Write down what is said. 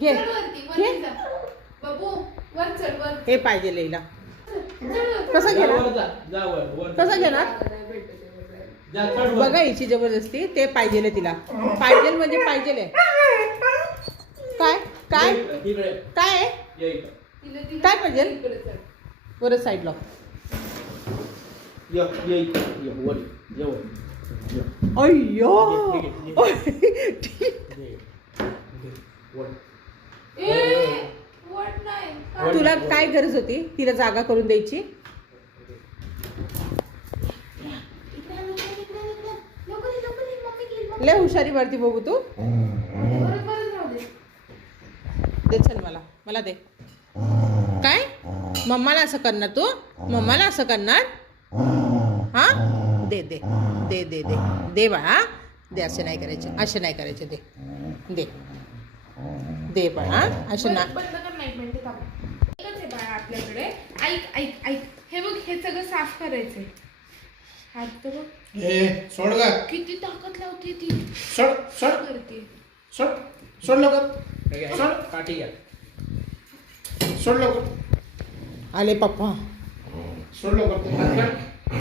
घे घे. बाबू वर चढ वर. हे पाहिजे लईला. कसं घेणार कसं घेणार बघा हिची जबरदस्ती. ते पाहिजे तिला. पाहिजे म्हणजे पाहिजे. काय काय काय आहे? काय पाहिजे? वरच साईडला. अय्यो तुला काय गरज होती तिला जागा करून द्यायची? लय हुशारी वरती बघू तू. दे चल मला दे. काय मम्माला असं करणार तू? मम्माला असं करणार? हा दे दे दे दे दे दे बाळा दे. असे नाही करायचे, असे नाही करायचे. दे दे दे बाळा. असे ना आपल्याकडे. ऐक ऐक ऐक. हे बघ हे सगळं साफ करायचंय. हात बघ. सोड ग. किती ताकद लावते ती. सोड सोड करते. सोड सोड लवकर. सोड काठी घ्या. सोड लवकर. आले पप्पा. सोड लवकर.